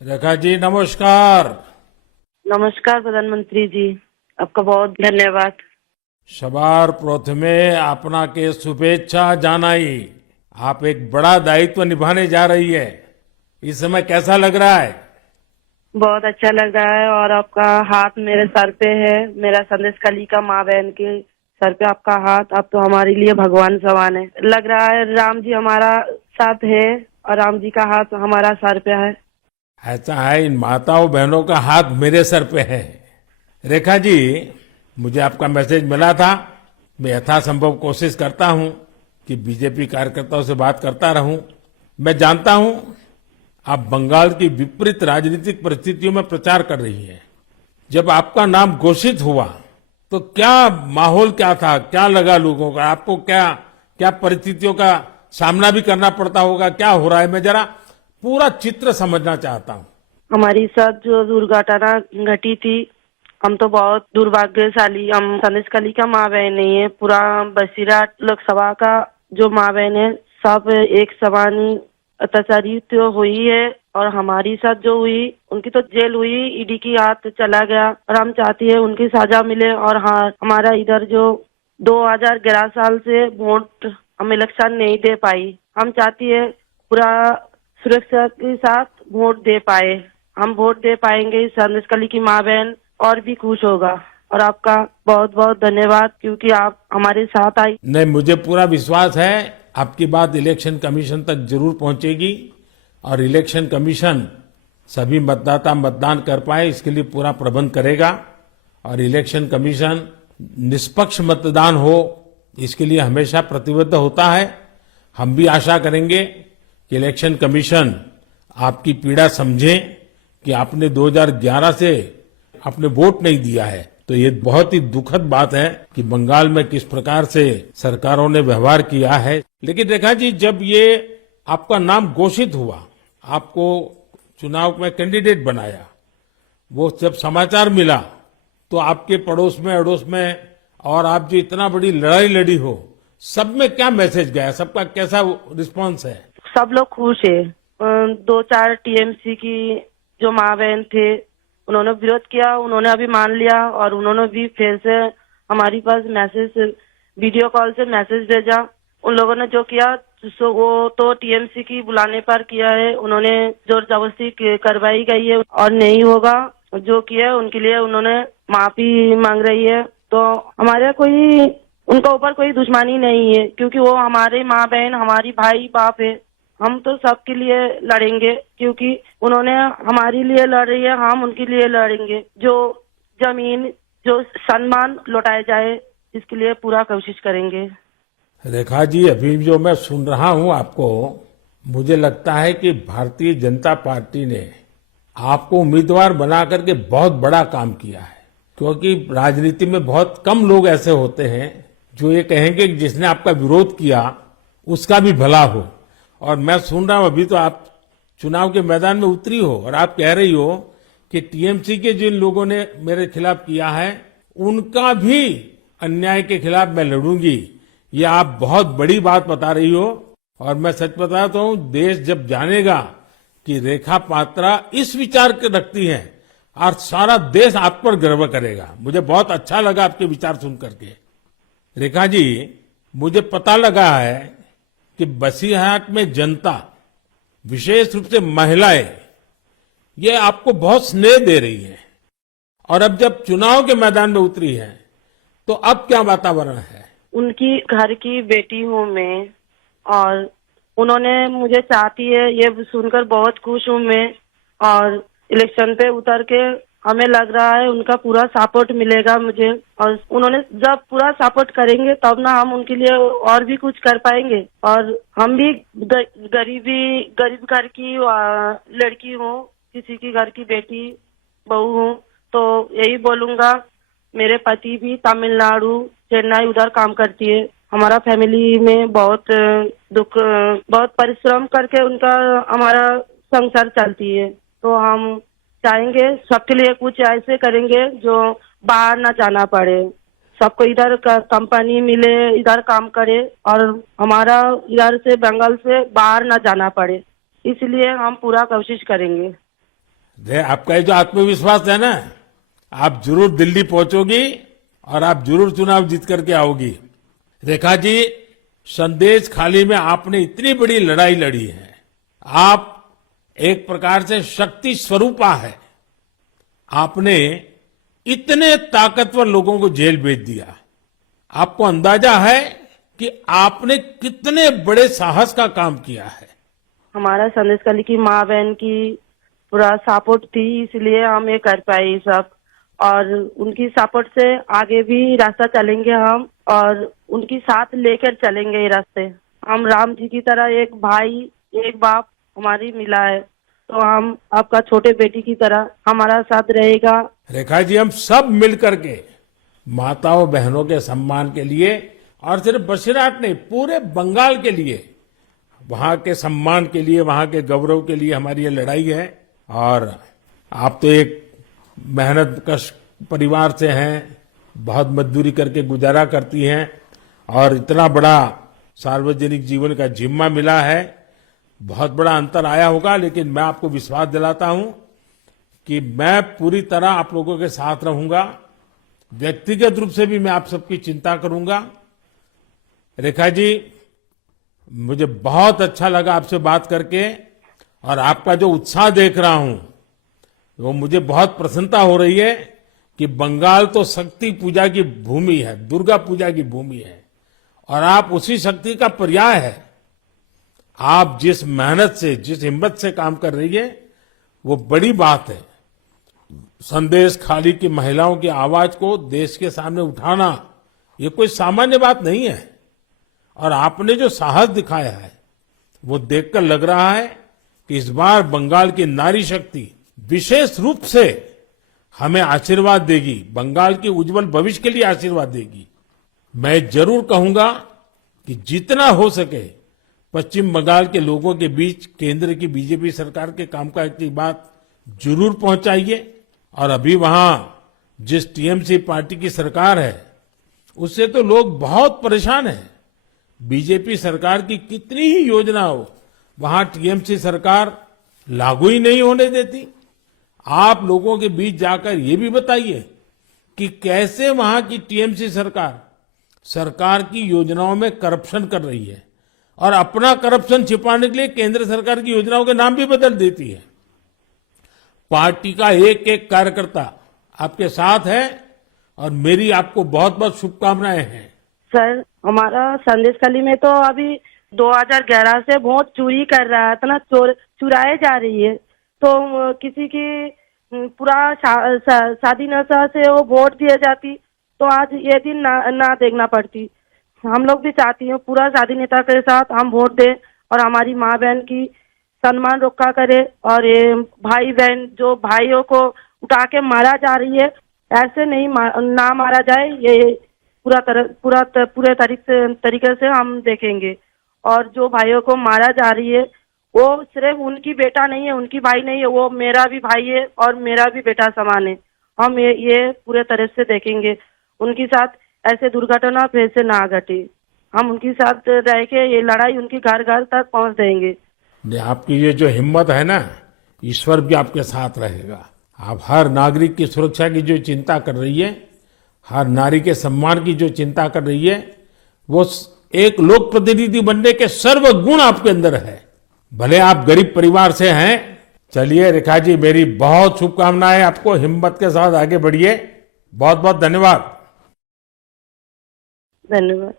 रेखा जी नमस्कार। नमस्कार प्रधानमंत्री जी, आपका बहुत धन्यवाद। सवार प्रथमे आपनाके शुभेच्छा जानाई। आप एक बड़ा दायित्व निभाने जा रही है। इस समय कैसा लग रहा है? बहुत अच्छा लग रहा है और आपका हाथ मेरे सर पे है। मेरा संदेश कली का माँ बहन के सर पे आपका हाथ, आप तो हमारे लिए भगवान समान है। लग रहा है राम जी हमारा साथ है और राम जी का हाथ हमारा सर पे है। ऐसा है, इन माताओं बहनों का हाथ मेरे सर पे है। रेखा जी, मुझे आपका मैसेज मिला था। मैं यथासंभव कोशिश करता हूं कि बीजेपी कार्यकर्ताओं से बात करता रहूं। मैं जानता हूं आप बंगाल की विपरीत राजनीतिक परिस्थितियों में प्रचार कर रही हैं। जब आपका नाम घोषित हुआ तो क्या माहौल क्या था, क्या लगा लोगों का? आपको क्या क्या परिस्थितियों का सामना भी करना पड़ता होगा? क्या हो रहा है, मैं जरा पूरा चित्र समझना चाहता हूँ। हमारी साथ जो दुर्घटना घटी थी, हम तो बहुत दुर्भाग्यशाली। हम संदेश कली का माँ बहन नहीं है, पूरा बसीरा लोकसभा का जो माँ बहन है सब एक समान ही अत्याचारी तो हुई है। और हमारी साथ जो हुई उनकी तो जेल हुई, ईडी की हाथ चला गया और हम चाहती है उनकी सजा मिले। और हाँ, हमारा इधर जो 2011 साल से वोट हम इलेक्शन नहीं दे पाई, हम चाहती है पूरा सुरक्षा के साथ वोट दे पाए। हम वोट दे पाएंगे, संदेश कली की माँ बहन और भी खुश होगा। और आपका बहुत बहुत धन्यवाद क्योंकि आप हमारे साथ आई। नहीं, मुझे पूरा विश्वास है आपकी बात इलेक्शन कमीशन तक जरूर पहुंचेगी और इलेक्शन कमीशन सभी मतदाता मतदान कर पाए इसके लिए पूरा प्रबंध करेगा। और इलेक्शन कमीशन निष्पक्ष मतदान हो इसके लिए हमेशा प्रतिबद्ध होता है। हम भी आशा करेंगे कि इलेक्शन कमीशन आपकी पीड़ा समझे कि आपने 2011 से आपने वोट नहीं दिया है। तो ये बहुत ही दुखद बात है कि बंगाल में किस प्रकार से सरकारों ने व्यवहार किया है। लेकिन रेखा जी, जब ये आपका नाम घोषित हुआ, आपको चुनाव में कैंडिडेट बनाया, वो जब समाचार मिला तो आपके पड़ोस में अड़ोस में और आप जो इतना बड़ी लड़ाई लड़ी हो, सब में क्या मैसेज गया? सबका कैसा रिस्पांस है? सब लोग खुश है। दो चार टीएमसी की जो माँ बहन थे उन्होंने विरोध किया, उन्होंने अभी मान लिया और उन्होंने भी फिर से हमारी पास मैसेज, वीडियो कॉल से मैसेज भेजा। उन लोगों ने जो किया वो तो टीएमसी की बुलाने पर किया है, उन्होंने जोर जबरदस्ती करवाई गई है और नहीं होगा। जो किया है उनके लिए उन्होंने माफी मांग रही है। तो हमारे कोई उनका ऊपर कोई दुश्मनी नहीं है क्योंकि वो हमारे माँ बहन, हमारी भाई बाप है। हम तो सबके लिए लड़ेंगे क्योंकि उन्होंने हमारे लिए लड़ रही है, हम उनके लिए लड़ेंगे। जो जमीन, जो सम्मान लौटाया जाए इसके लिए पूरा कोशिश करेंगे। रेखा जी, अभी जो मैं सुन रहा हूं आपको, मुझे लगता है कि भारतीय जनता पार्टी ने आपको उम्मीदवार बना करके बहुत बड़ा काम किया है। क्योंकि राजनीति में बहुत कम लोग ऐसे होते हैं जो ये कहेंगे कि जिसने आपका विरोध किया उसका भी भला हो। और मैं सुन रहा हूं अभी तो आप चुनाव के मैदान में उतरी हो और आप कह रही हो कि टीएमसी के जिन लोगों ने मेरे खिलाफ किया है उनका भी अन्याय के खिलाफ मैं लड़ूंगी। ये आप बहुत बड़ी बात बता रही हो। और मैं सच बताता हूं, देश जब जानेगा कि रेखा पात्रा इस विचार के रखती हैं और सारा देश आप पर गर्व करेगा। मुझे बहुत अच्छा लगा आपके विचार सुन करके। रेखा जी, मुझे पता लगा है कि बसीरहाट में जनता, विशेष रूप से महिलाएं, ये आपको बहुत स्नेह दे रही है। और अब जब चुनाव के मैदान में उतरी है तो अब क्या वातावरण है? उनकी घर की बेटी हूँ मैं और उन्होंने मुझे चाहती है, ये सुनकर बहुत खुश हूँ मैं। और इलेक्शन पे उतर के हमें लग रहा है उनका पूरा सपोर्ट मिलेगा मुझे। और उन्होंने जब पूरा सपोर्ट करेंगे तब ना हम उनके लिए और भी कुछ कर पाएंगे। और हम भी गरीब घर की लड़की हूँ, किसी की घर की बेटी बहू हूँ। तो यही बोलूंगा, मेरे पति भी तमिलनाडु, चेन्नई उधर काम करती है। हमारा फैमिली में बहुत दुख, बहुत परिश्रम करके उनका हमारा संसार चलती है। तो हम चाहेंगे सबके लिए कुछ ऐसे करेंगे जो बाहर ना जाना पड़े, सबको इधर कंपनी मिले, इधर काम करे और हमारा इधर से बंगाल से बाहर ना जाना पड़े। इसलिए हम पूरा कोशिश करेंगे। आपका ये जो आत्मविश्वास है ना, आप जरूर दिल्ली पहुंचोगी और आप जरूर चुनाव जीत करके आओगी। रेखा जी, संदेश खाली में आपने इतनी बड़ी लड़ाई लड़ी है। आप एक प्रकार से शक्ति स्वरूपा है। आपने इतने ताकतवर लोगों को जेल भेज दिया। आपको अंदाजा है कि आपने कितने बड़े साहस का काम किया है। हमारा संदेश खाली की माँ बहन की पूरा सपोर्ट थी, इसलिए हम ये कर पाए ये सब। और उनकी सपोर्ट से आगे भी रास्ता चलेंगे हम, और उनकी साथ लेकर चलेंगे ये रास्ते। हम राम जी की तरह एक भाई एक बाप हमारी मिला है, तो हम आपका छोटे बेटी की तरह हमारा साथ रहेगा। रेखा जी, हम सब मिलकर के माताओं बहनों के सम्मान के लिए, और सिर्फ बशीरहाट नहीं, पूरे बंगाल के लिए, वहां के सम्मान के लिए, वहां के गौरव के लिए हमारी ये लड़ाई है। और आप तो एक मेहनत कश परिवार से हैं, बहुत मजदूरी करके गुजारा करती हैं, और इतना बड़ा सार्वजनिक जीवन का जिम्मा मिला है। बहुत बड़ा अंतर आया होगा, लेकिन मैं आपको विश्वास दिलाता हूं कि मैं पूरी तरह आप लोगों के साथ रहूंगा। व्यक्तिगत रूप से भी मैं आप सबकी चिंता करूंगा। रेखा जी, मुझे बहुत अच्छा लगा आपसे बात करके, और आपका जो उत्साह देख रहा हूं वो मुझे बहुत प्रसन्नता हो रही है कि बंगाल तो शक्ति पूजा की भूमि है, दुर्गा पूजा की भूमि है, और आप उसी शक्ति का पर्याय है। आप जिस मेहनत से, जिस हिम्मत से काम कर रही है, वो बड़ी बात है। संदेश खाली की महिलाओं की आवाज को देश के सामने उठाना, ये कोई सामान्य बात नहीं है। और आपने जो साहस दिखाया है, वो देखकर लग रहा है कि इस बार बंगाल की नारी शक्ति विशेष रूप से हमें आशीर्वाद देगी, बंगाल के उज्जवल भविष्य के लिए आशीर्वाद देगी। मैं जरूर कहूंगा कि जितना हो सके पश्चिम बंगाल के लोगों के बीच केंद्र की बीजेपी सरकार के कामकाज की बात जरूर पहुंचाइए। और अभी वहां जिस टीएमसी पार्टी की सरकार है, उससे तो लोग बहुत परेशान हैं। बीजेपी सरकार की कितनी ही योजना हो, वहां टीएमसी सरकार लागू ही नहीं होने देती। आप लोगों के बीच जाकर ये भी बताइए कि कैसे वहां की टीएमसी सरकार की योजनाओं में करप्शन कर रही है, और अपना करप्शन छिपाने के लिए केंद्र सरकार की योजनाओं के नाम भी बदल देती है। पार्टी का एक एक कार्यकर्ता आपके साथ है, और मेरी आपको बहुत बहुत शुभकामनाएं हैं। सर, हमारा संदेश खाली में तो अभी 2011 से बहुत चोरी कर रहा है, इतना चुराए जा रही है। तो किसी की पूरा शादी नशा से वो वोट दिए जाती, तो आज ये दिन ना देखना पड़ती। हम लोग भी चाहती हैं पूरा शादी नेता के साथ हम वोट दें, और हमारी माँ बहन की सम्मान रक्षा करे। और ये भाई बहन जो भाइयों को उठा के मारा जा रही है, ऐसे नहीं ना मारा जाए, ये पूरे तरीके से हम देखेंगे। और जो भाइयों को मारा जा रही है, वो सिर्फ उनकी बेटा नहीं है, उनकी भाई नहीं है, वो मेरा भी भाई है और मेरा भी बेटा समान है। हम ये पूरे तरह से देखेंगे, उनके साथ ऐसे दुर्घटना फिर से ना घटे। हम उनके साथ रह के ये लड़ाई उनकी घर घर तक पहुंच देंगे। आपकी ये जो हिम्मत है ना, ईश्वर भी आपके साथ रहेगा। आप हर नागरिक की सुरक्षा की जो चिंता कर रही है, हर नारी के सम्मान की जो चिंता कर रही है, वो एक लोक प्रतिनिधि बनने के सर्वगुण आपके अंदर है। भले आप गरीब परिवार से हैं। चलिए रेखा जी, मेरी बहुत शुभकामनाएं आपको, हिम्मत के साथ आगे बढ़िए। बहुत बहुत धन्यवाद। धन्यवाद।